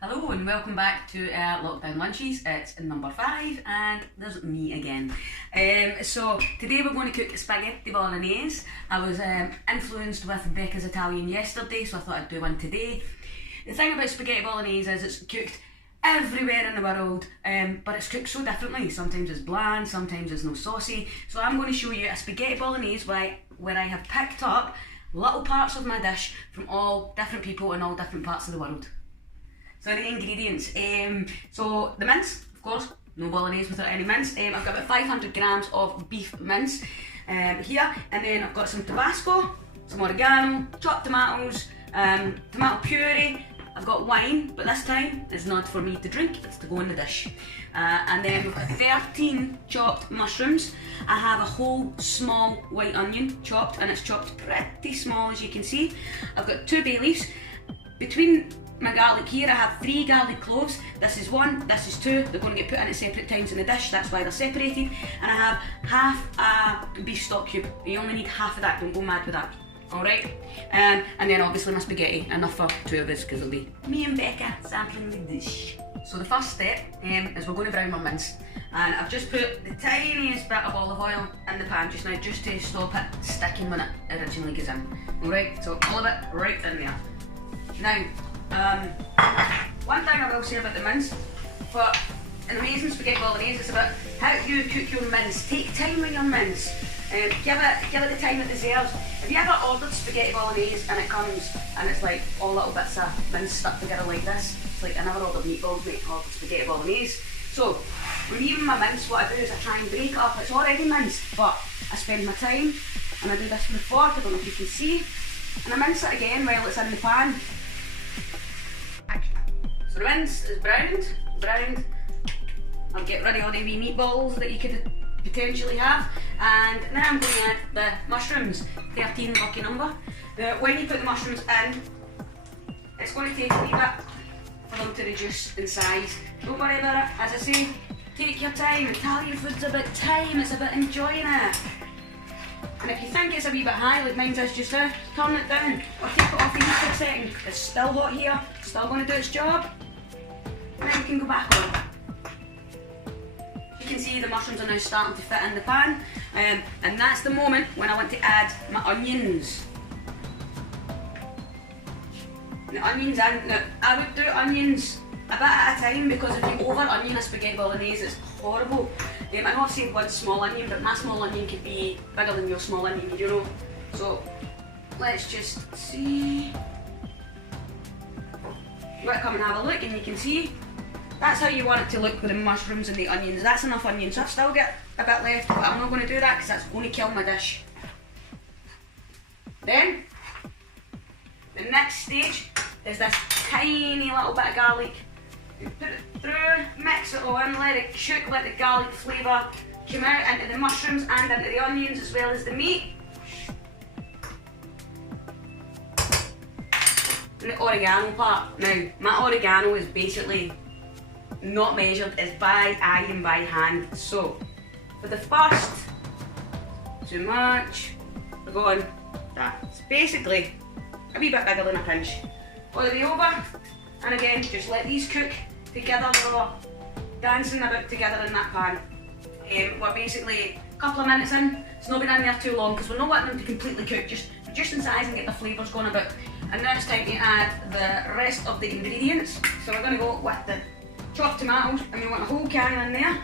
Hello and welcome back to our lockdown lunches. It's number 5 and there's me again. So today we're going to cook spaghetti bolognese. I was influenced with Becca's Italian yesterday, so I thought I'd do one today. The thing about spaghetti bolognese is it's cooked everywhere in the world, but it's cooked so differently. Sometimes it's bland, sometimes it's no saucy. So I'm going to show you a spaghetti bolognese where I have picked up little parts of my dish from all different people in all different parts of the world. So the ingredients, so the mince, of course, no bolognese without any mince. I've got about 500 grams of beef mince here, and then I've got some Tabasco, some oregano, chopped tomatoes, tomato puree. I've got wine, but this time it's not for me to drink, it's to go in the dish. And then we've got 13 chopped mushrooms. I have a whole small white onion chopped, and it's chopped pretty small as you can see. I've got 2 bay leaves. Between my garlic here, I have 3 garlic cloves. This is 1, this is 2. They're going to get put in at separate times in the dish, that's why they're separated. And I have half a beef stock cube. You only need half of that, don't go mad with that. Alright? And then obviously my spaghetti, enough for 2 of us because it'll be me and Becca sampling the dish. So the first step is we're going to brown my mince. And I've just put the tiniest bit of olive oil in the pan just now, just to stop it sticking when it originally goes in. Alright, so all of it right in there. Now, one thing I will say about the mince, for an amazing spaghetti bolognese, it's about how you cook your mince. Take time with your mince. Give it the time it deserves. Have you ever ordered spaghetti bolognese and it comes and it's like all little bits of mince stuck together like this? It's like I never ordered meatballs, mate, I ordered spaghetti bolognese. So, when even my mince, what I do is I try and break it up. It's already minced, but I spend my time and I do this with a fork, I don't know if you can see, and I mince it again while it's in the pan. So the mince is browned. I'll get rid of all the wee meatballs that you could potentially have, and now I'm going to add the mushrooms, 13 lucky number. Now when you put the mushrooms in, it's going to take a wee bit for them to reduce in size. Don't worry about it, as I say, take your time. Italian food's about time, it's about enjoying it. And if you think it's a wee bit high, like mine is just now, turn it down or take it off the heat for a second. It's still hot here, still going to do its job. And then you can go back on. You can see the mushrooms are now starting to fit in the pan, and that's the moment when I want to add my onions. The onions in. Now, I would do onions a bit at a time, because if you over onion a spaghetti bolognese, it's horrible. I know I've said 1 small onion, but my small onion could be bigger than your small onion, you know. So let's just see. You want to come and have a look, and you can see that's how you want it to look with the mushrooms and the onions. That's enough onions. So I've still got a bit left, but I'm not going to do that because that's going to kill my dish. Then the next stage is this tiny little bit of garlic. You put it through, mix it all in, let it cook, let the garlic flavour come out into the mushrooms and into the onions as well as the meat. And the oregano part. Now, my oregano is basically not measured, it's by eye and by hand. So, for the first, too much, we're going, that's basically a wee bit bigger than a pinch. All the way over, and again, just let these cook together. They're all dancing about together in that pan. We're basically a couple of minutes in. It's not been in there too long because we're not wanting them to completely cook, just reduce in size and get the flavours going about. And now it's time to add the rest of the ingredients. So we're going to go with the chopped tomatoes, and we want a whole can in there.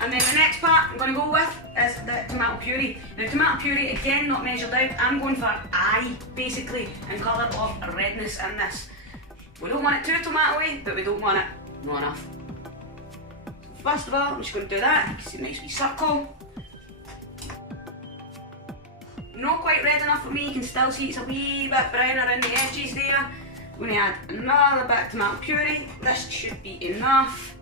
And then the next part I'm going to go with is the tomato puree. Now tomato puree, again not measured out, I'm going for eye basically and colour of redness in this. We don't want it too tomatoey, but we don't want it not enough. First of all, I'm just going to do that. You can see a nice wee circle. Not quite red enough for me, you can still see it's a wee bit brown around the edges there. I'm going to add another bit of tomato puree. This should be enough.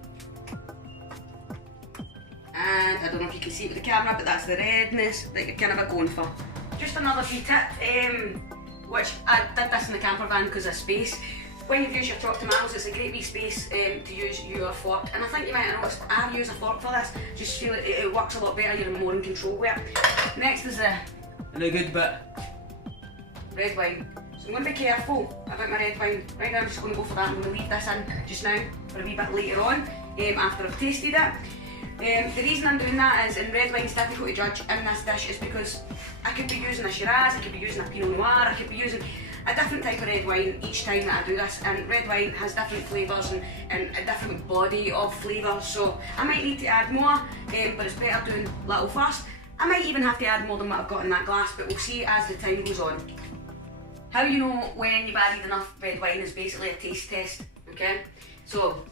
And I don't know if you can see it with the camera, but that's the redness that you're kind of going for. Just another wee tip, which I did this in the camper van because of space. When you use your chopped tomatoes, it's a great wee space to use your fork. And I think you might have noticed, I use a fork for this. Just feel it works a lot better, you're more in control with it. Next is the And a good bit red wine. So I'm going to be careful about my red wine. Right now I'm just going to go for that. I'm going to leave this in just now for a wee bit later on after I've tasted it. The reason I'm doing that is, and red wine's difficult to judge in this dish, is because I could be using a Shiraz, I could be using a Pinot Noir, I could be using a different type of red wine each time that I do this, and red wine has different flavours and a different body of flavours, so I might need to add more, but it's better doing little first. I might even have to add more than what I've got in that glass, but we'll see as the time goes on. How you know when you've added enough red wine is basically a taste test, okay? So,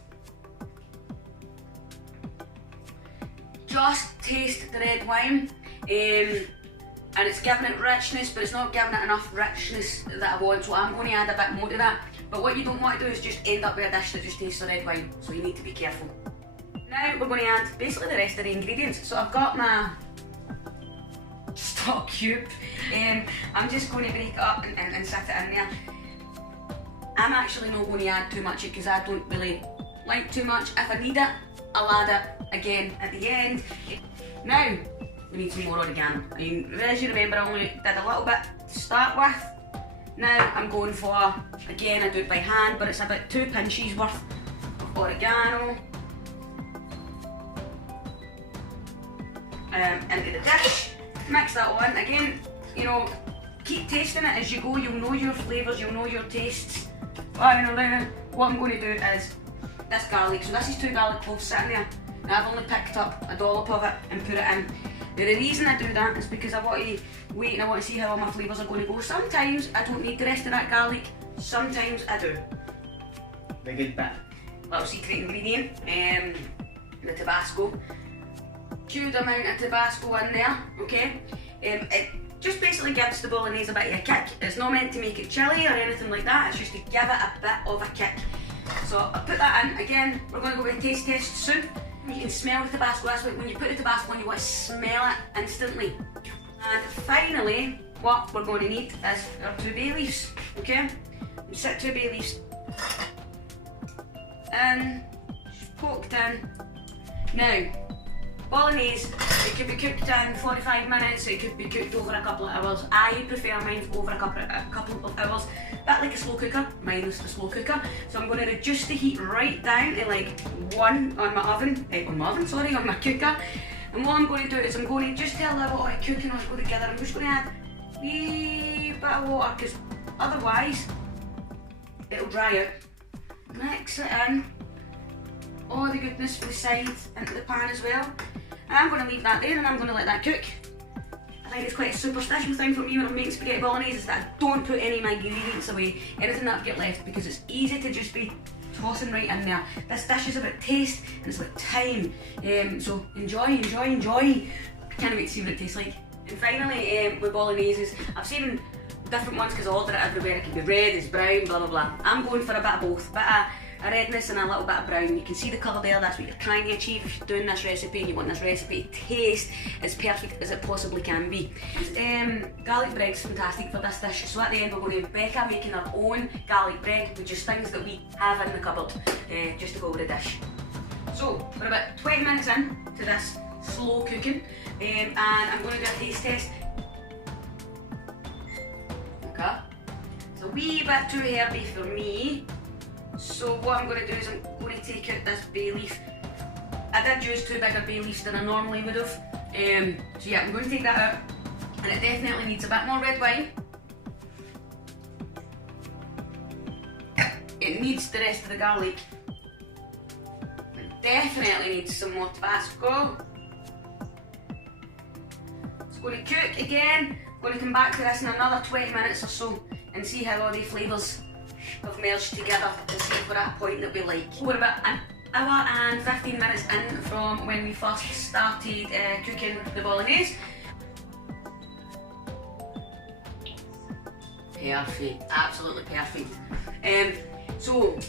just taste the red wine, and it's giving it richness, but it's not giving it enough richness that I want, so I'm going to add a bit more to that. But what you don't want to do is just end up with a dish that just tastes of red wine, so you need to be careful. Now we're going to add basically the rest of the ingredients. So I've got my stock cube, I'm just going to break it up and set it in there. I'm actually not going to add too much because I don't really like too much. If I need it, I'll add it again at the end. Now, we need some more oregano. I mean, as you remember, I only did a little bit to start with. Now I'm going for, again I do it by hand, but it's about 2 pinches worth of oregano. Into the dish, mix that on. Again, you know, keep tasting it as you go, you'll know your flavours, you'll know your tastes. What I'm going to do is this garlic, so this is 2 garlic cloves sitting there. Now I've only picked up a dollop of it and put it in. Now the reason I do that is because I want to wait and I want to see how all my flavours are going to go. Sometimes I don't need the rest of that garlic, sometimes I do. The good bit. Little secret ingredient, the Tabasco. Huge amount of Tabasco in there, okay? It just basically gives the Bolognese a bit of a kick. It's not meant to make it chilly or anything like that, it's just to give it a bit of a kick. So I put that in. Again, we're going to go with a taste test soon. You can smell the Tabasco. That's when you put the Tabasco on, you want to smell it instantly. And finally, what we're going to need is our 2 bay leaves, okay? We set 2 bay leaves in, poked in. Now, Bolognese, it could be cooked in 45 minutes, it could be cooked over a couple of hours. I prefer mine over a couple of hours. A bit like a slow cooker, minus the slow cooker. So I'm going to reduce the heat right down to like 1 on my oven, on my cooker. And what I'm going to do is I'm going to just tell the water cooking all go together. I'm just going to add a wee bit of water because otherwise it'll dry out. Mix it in. All the goodness for the sides into the pan as well. And I'm going to leave that there and I'm going to let that cook. I think it's quite a superstitious thing for me when I'm making spaghetti bolognese is that I don't put any of my ingredients away, anything that I've got left, because it's easy to just be tossing right in there. This dish is about taste and it's about time. So enjoy, enjoy, enjoy. I can't wait to see what it tastes like. And finally, with bologneses, I've seen different ones because I order it everywhere. It can be red, it's brown, blah blah blah. I'm going for a bit of both. Bit of a redness and a little bit of brown. You can see the colour there, that's what you're trying to achieve if you're doing this recipe and you want this recipe to taste as perfect as it possibly can be. Garlic bread's fantastic for this dish, so at the end we're going to have Becca making her own garlic bread with just things that we have in the cupboard just to go with the dish. So we're about 20 minutes in to this slow cooking and I'm going to do a taste test. Okay, it's a wee bit too herby for me. So what I'm going to do is I'm going to take out this bay leaf. I did use 2 bigger bay leaves than I normally would have. So yeah, I'm going to take that out. And it definitely needs a bit more red wine. It needs the rest of the garlic. It definitely needs some more Tabasco. It's going to cook again. I'm going to come back to this in another 20 minutes or so and see how all the flavours have merged together and see if we're at a point that we like. We're about an hour and 15 minutes in from when we first started cooking the bolognese. Perfect, absolutely perfect. So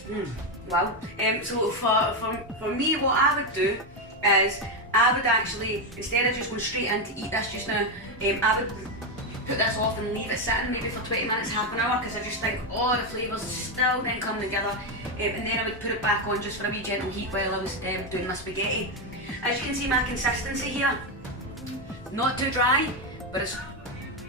for me what I would do is I would actually, instead of just going straight in to eat this just now, I would put this off and leave it sitting maybe for 20 minutes, half an hour, because I just think all the flavours still then come together, and then I would put it back on just for a wee gentle heat while I was doing my spaghetti. As you can see, my consistency here, not too dry, but it's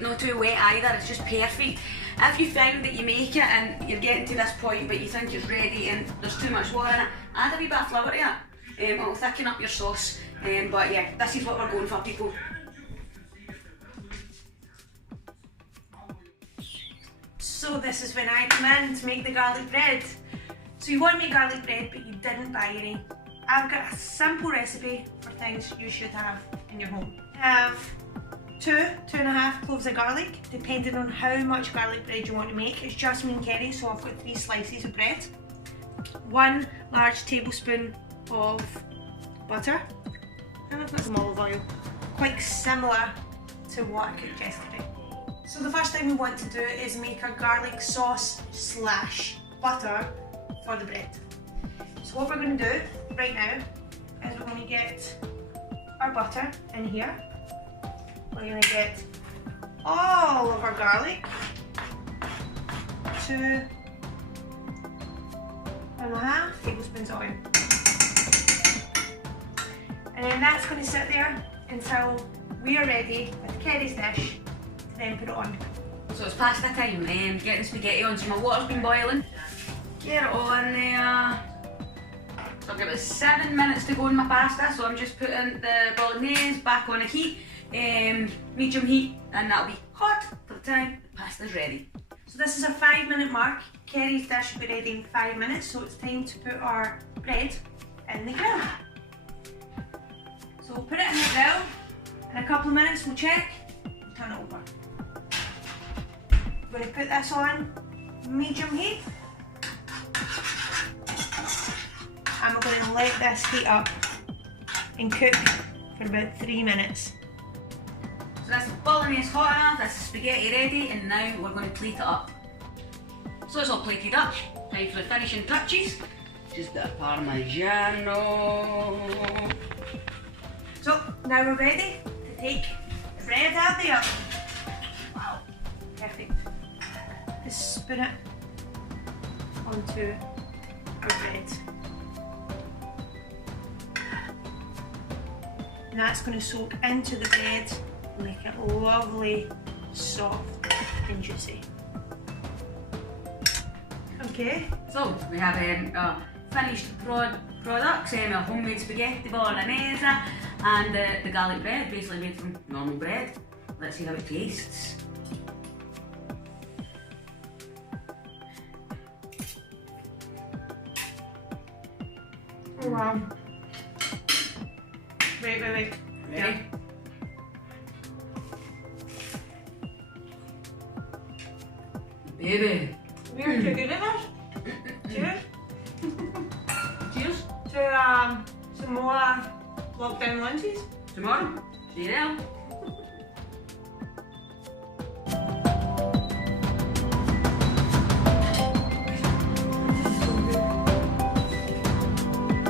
not too wet either, it's just perfect. If you find that you make it and you're getting to this point but you think it's ready and there's too much water in it, add a wee bit of flour to it. It'll thicken up your sauce. But yeah, this is what we're going for, people. So this is when I come in to make the garlic bread. So you want to make garlic bread but you didn't buy any. I've got a simple recipe for things you should have in your home. I have 2.5 cloves of garlic, depending on how much garlic bread you want to make. It's just me and Kerry, so I've got 3 slices of bread. 1 large tablespoon of butter, and I've got some olive oil, quite similar to what I cooked yesterday. So the first thing we want to do is make a garlic sauce / butter for the bread. So what we're going to do right now is we're going to get our butter in here. We're going to get all of our garlic, 2.5 tablespoons of oil. And then that's going to sit there until we are ready with Kerry's dish to then put it on. So it's pasta time, get the spaghetti on, so my water's been boiling. Get it on there. So I've got about 7 minutes to go in my pasta, so I'm just putting the Bolognese back on a heat, medium heat, and that'll be hot for the time the pasta's ready. So this is a 5-minute mark. Kerry's dish will be ready in 5 minutes, so it's time to put our bread in the grill. So we'll put it in the grill. In a couple of minutes we'll check, we'll turn it over. We're going to put this on medium heat. And we're going to let this heat up and cook for about 3 minutes. So that's the Bolognese hot enough, that's the spaghetti ready, and now we're going to plate it up. So it's all plated up, time for the finishing touches. Just the Parmigiano. So now we're ready to take the bread out of the oven. Wow, perfect. Just spoon it onto our bread. And that's going to soak into the bread and make it lovely, soft and juicy. Okay. So we have finished products, a homemade spaghetti Bolognese and the garlic bread, basically made from normal bread. Let's see how it tastes. Oh wow. Wait. Ready? Yeah. Baby. We're too good at this. Cheers. Cheers. To some more lockdown lunches. Tomorrow. See you there.